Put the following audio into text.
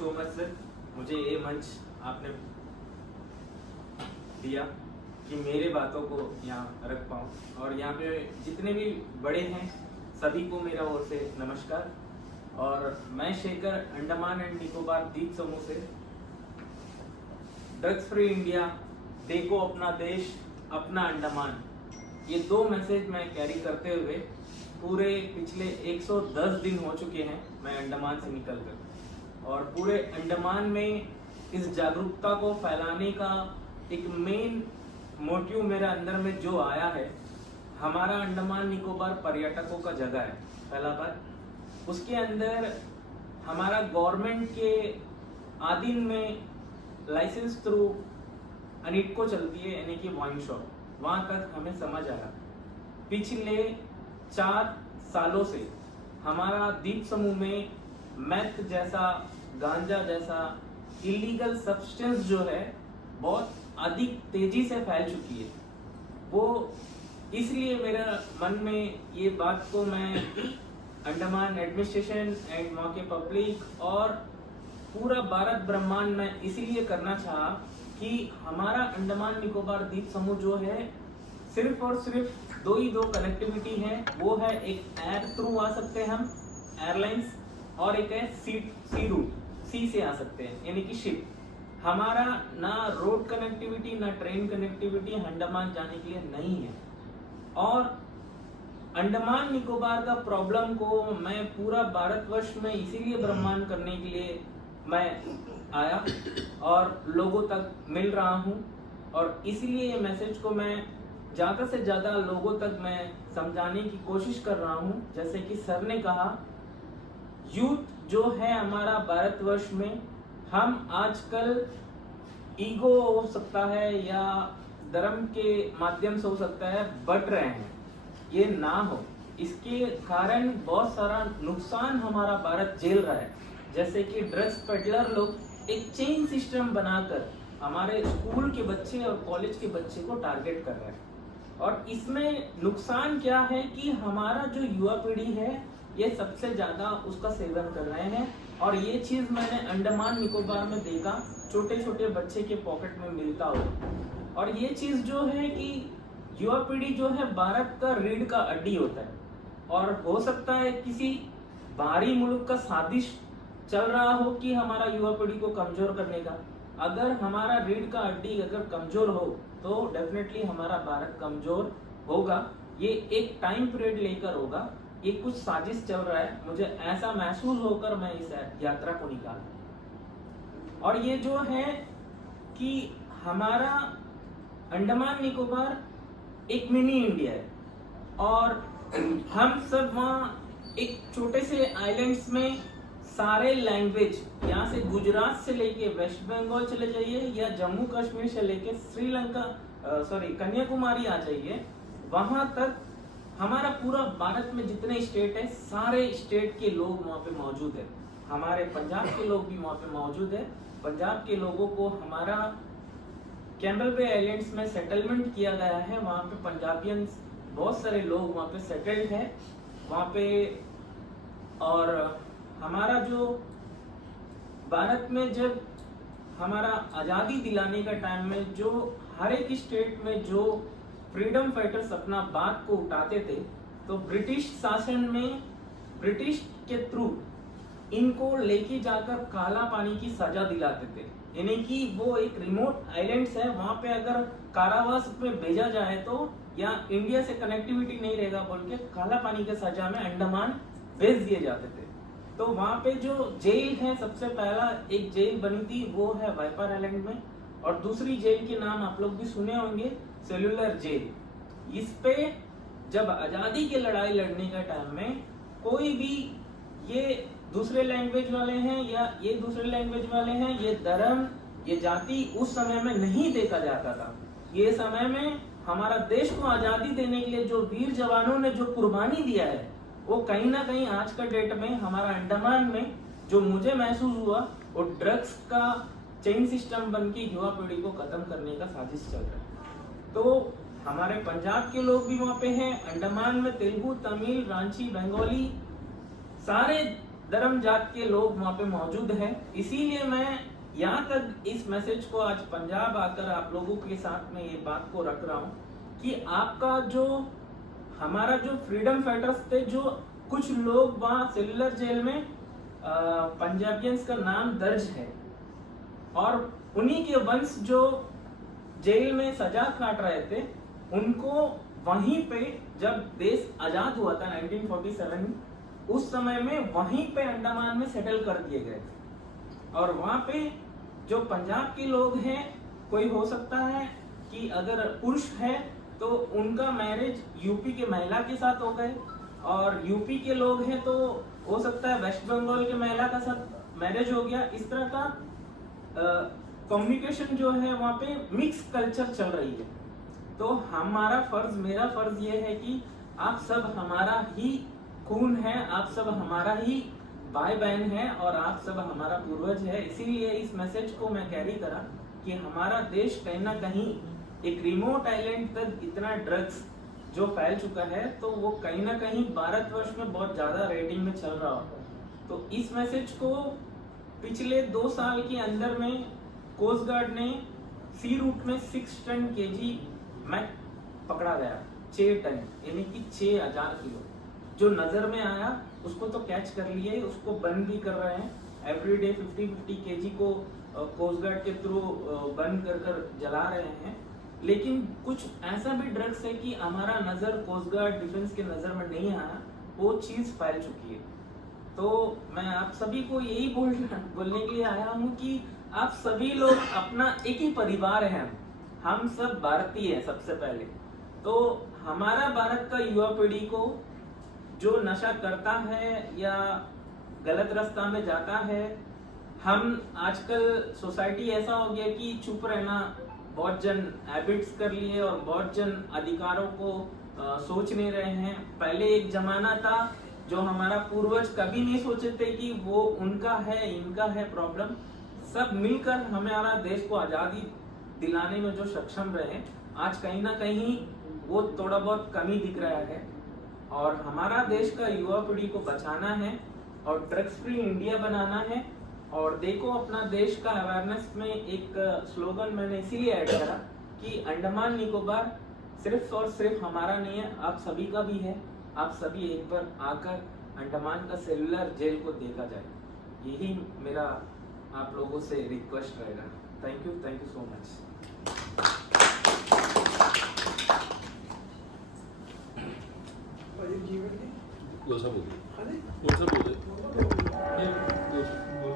So much sir, मुझे ये मंच आपने दिया कि मेरे बातों को यहाँ रख पाऊँ। और यहाँ पे जितने भी बड़े हैं सभी को मेरा ओर से नमस्कार। और मैं शेखर, अंडमान एंड निकोबार द्वीप समूह से ड्रग्स फ्री इंडिया, देखो अपना देश अपना अंडमान, ये दो मैसेज मैं कैरी करते हुए पूरे पिछले 110 दिन हो चुके हैं मैं अंडमान से निकलकर, और पूरे अंडमान में इस जागरूकता को फैलाने का एक मेन मोटिव मेरे अंदर में जो आया है, हमारा अंडमान निकोबार पर्यटकों का जगह है पहला बात। उसके अंदर हमारा गवर्नमेंट के आधीन में लाइसेंस थ्रू अनिटको चलती है, यानी कि वाइन शॉप, वहाँ तक हमें समझ आया। पिछले 4 सालों से हमारा द्वीप समूह में मैथ जैसा, गांजा जैसा इलीगल सब्सटेंस जो है बहुत अधिक तेजी से फैल चुकी है। वो इसलिए मेरा मन में ये बात को मैं अंडमान एडमिनिस्ट्रेशन एंड वहाँ के पब्लिक और पूरा भारत ब्रह्मांड में इसलिए करना चाहा कि हमारा अंडमान निकोबार द्वीप समूह जो है सिर्फ और सिर्फ दो कनेक्टिविटी है। वो है एक एयर थ्रू आ सकते हैं हम, एयरलाइंस, और एक है सी रूट, सी से आ सकते हैं यानी कि शिप। हमारा ना रोड कनेक्टिविटी ना ट्रेन कनेक्टिविटी अंडमान जाने के लिए नहीं है। और अंडमान निकोबार का प्रॉब्लम को मैं पूरा भारतवर्ष में इसीलिए ब्रह्मांड करने के लिए मैं आया और लोगों तक मिल रहा हूँ, और इसीलिए ये मैसेज को मैं ज़्यादा से ज़्यादा लोगों तक मैं समझाने की कोशिश कर रहा हूँ। जैसे कि सर ने कहा, यूथ जो है हमारा भारतवर्ष में, हम आजकल ईगो हो सकता है या धर्म के माध्यम से हो सकता है बट रहे हैं, ये ना हो। इसके कारण बहुत सारा नुकसान हमारा भारत झेल रहा है। जैसे कि ड्रग्स पेडलर लोग एक चेन सिस्टम बनाकर हमारे स्कूल के बच्चे और कॉलेज के बच्चे को टारगेट कर रहे हैं। और इसमें नुकसान क्या है कि हमारा जो युवा पीढ़ी है ये सबसे ज्यादा उसका सेवन कर रहे हैं। और ये चीज मैंने अंडमान निकोबार में देखा, छोटे छोटे बच्चे के पॉकेट में मिलता हो। और ये चीज जो है कि युवा पीढ़ी जो है भारत का रीढ़ का हड्डी होता है, और हो सकता है किसी बाहरी मुल्क का साजिश चल रहा हो कि हमारा युवा पीढ़ी को कमजोर करने का। अगर हमारा रीढ़ का हड्डी अगर कमजोर हो तो डेफिनेटली हमारा भारत कमजोर होगा। ये एक टाइम पीरियड लेकर होगा, ये कुछ साजिश चल रहा है, मुझे ऐसा महसूस होकर मैं इस यात्रा को निकाला। और ये जो है कि हमारा अंडमान निकोबार एक मिनी इंडिया है, और हम सब वहाँ एक छोटे से आइलैंड्स में सारे लैंग्वेज, यहाँ से गुजरात से लेके वेस्ट बंगाल चले जाइए या जम्मू कश्मीर से लेके श्रीलंका कन्याकुमारी आ जाइए, वहां तक हमारा पूरा भारत में जितने स्टेट है सारे स्टेट के लोग वहाँ पे मौजूद है। हमारे पंजाब के लोग भी वहाँ पे मौजूद है। पंजाब के लोगों को हमारा कैम्बल बे आइलैंड्स में सेटलमेंट किया गया है, वहाँ पे पंजाबियंस बहुत सारे लोग वहाँ पे सेटल्ड है वहाँ पे। और हमारा जो भारत में जब हमारा आज़ादी दिलाने का टाइम में जो हर एक स्टेट में जो फ्रीडम फाइटर्स अपना बात को उठाते थे, तो ब्रिटिश शासन में ब्रिटिश के थ्रू इनको लेके जाकर काला पानी की सजा दिलाते थे। यानी कि वो एक रिमोट आइलैंड्स है, वहां पे अगर कारावास में भेजा जाए तो या इंडिया से कनेक्टिविटी नहीं रहेगा बोल के काला पानी के सजा में अंडमान भेज दिए जाते थे। तो वहां पे जो जेल है, सबसे पहला एक जेल बनी थी वो है वाइपर आइलैंड में, और दूसरी जेल के नाम आप लोग भी सुने होंगे, सेलुलर जेल। इस पे जब आजादी की लड़ाई लड़ने का टाइम में कोई भी ये दूसरे लैंग्वेज वाले हैं या ये दूसरे लैंग्वेज वाले हैं, ये धर्म ये जाति उस समय में नहीं देखा जाता था। ये समय में हमारा देश को आजादी देने के लिए जो वीर जवानों ने जो कुर्बानी दिया है, वो कहीं ना कहीं आज का डेट में हमारा अंडमान में जो मुझे महसूस हुआ, वो ड्रग्स का चेन सिस्टम बन के युवा पीढ़ी को खत्म करने का साजिश चल रहा है। तो हमारे पंजाब के लोग भी वहाँ पे हैं, अंडमान में तेलुगु, तमिल, रांची, बंगाली, सारे धर्म जात के लोग वहाँ पे मौजूद हैं। इसीलिए मैं यहाँ तक इस मैसेज को आज पंजाब आकर आप लोगों के साथ में ये बात को रख रहा हूँ कि आपका जो हमारा जो फ्रीडम फाइटर्स थे, जो कुछ लोग वहाँ सेलुलर जेल में पंजाबियंस का नाम दर्ज है और उन्हीं के वंश जो जेल में सजा काट रहे थे, उनको वहीं पे जब देश आजाद हुआ था 1947, उस समय में वहीं पे अंडमान में सेटल कर दिए गए थे। और वहाँ पे जो पंजाब के लोग हैं, कोई हो सकता है कि अगर पुरुष है तो उनका मैरिज यूपी के महिला के साथ हो गए, और यूपी के लोग हैं तो हो सकता है वेस्ट बंगाल के महिला का साथ मैरिज हो गया। इस तरह का कम्युनिकेशन जो है वहाँ पे मिक्स कल्चर चल रही है। तो हमारा फर्ज, मेरा फर्ज ये है कि आप सब हमारा ही खून है, आप सब हमारा ही भाई बहन है और आप सब हमारा पूर्वज है। इसीलिए इस मैसेज को मैं कैरी करा कि हमारा देश कहीं ना कहीं एक रिमोट आइलैंड तक इतना ड्रग्स जो फैल चुका है, तो वो कहीं ना कहीं भारतवर्ष में बहुत ज्यादा रेटिंग में चल रहा होगा। तो इस मैसेज को पिछले 2 साल के अंदर में कोस्ट गार्ड ने सी रूट में 6 टन केजी मैक पकड़ा गया, 6 टन यानी कि 6000 किलो। जो नजर में आया उसको तो कैच कर लिए, उसको बंद भी कर रहे हैं। एवरीडे 50-50 केजी को कोस्ट गार्ड के थ्रू बंद कर कर जला रहे हैं। लेकिन कुछ ऐसा भी ड्रग्स है कि हमारा नजर कोस्ट गार्ड डिफेंस के नजर में नहीं आया, वो चीज फैल चुकी है। तो मैं आप सभी को यही बोलने के लिए आया हूँ कि आप सभी लोग अपना एक ही परिवार है, हम सब भारतीय हैं। सबसे पहले तो हमारा भारत का युवा पीढ़ी को जो नशा करता है या गलत रास्ता में जाता है, हम आजकल सोसाइटी ऐसा हो गया कि चुप रहना बहुत जन हैबिट्स कर लिए और बहुत जन अधिकारों को सोच नहीं रहे हैं। पहले एक जमाना था जो हमारा पूर्वज कभी नहीं सोचे थे कि वो उनका है, इनका है प्रॉब्लम। सब मिलकर हमारा देश को आजादी दिलाने में जो सक्षम रहे, आज कहीं ना कहीं वो थोड़ा बहुत कमी दिख रहा है। और हमारा देश का युवा पीढ़ी को बचाना है और ड्रग्स फ्री इंडिया बनाना है। और देखो, अपना देश का अवेयरनेस में एक स्लोगन मैंने इसीलिए ऐड करा कि अंडमान निकोबार सिर्फ और सिर्फ हमारा नहीं है, आप सभी का भी है। आप सभी एक बार आकर अंडमान का सेलुलर जेल को देखा जाए, यही मेरा आप लोगों से रिक्वेस्ट रहेगा। Thank you so much. बोल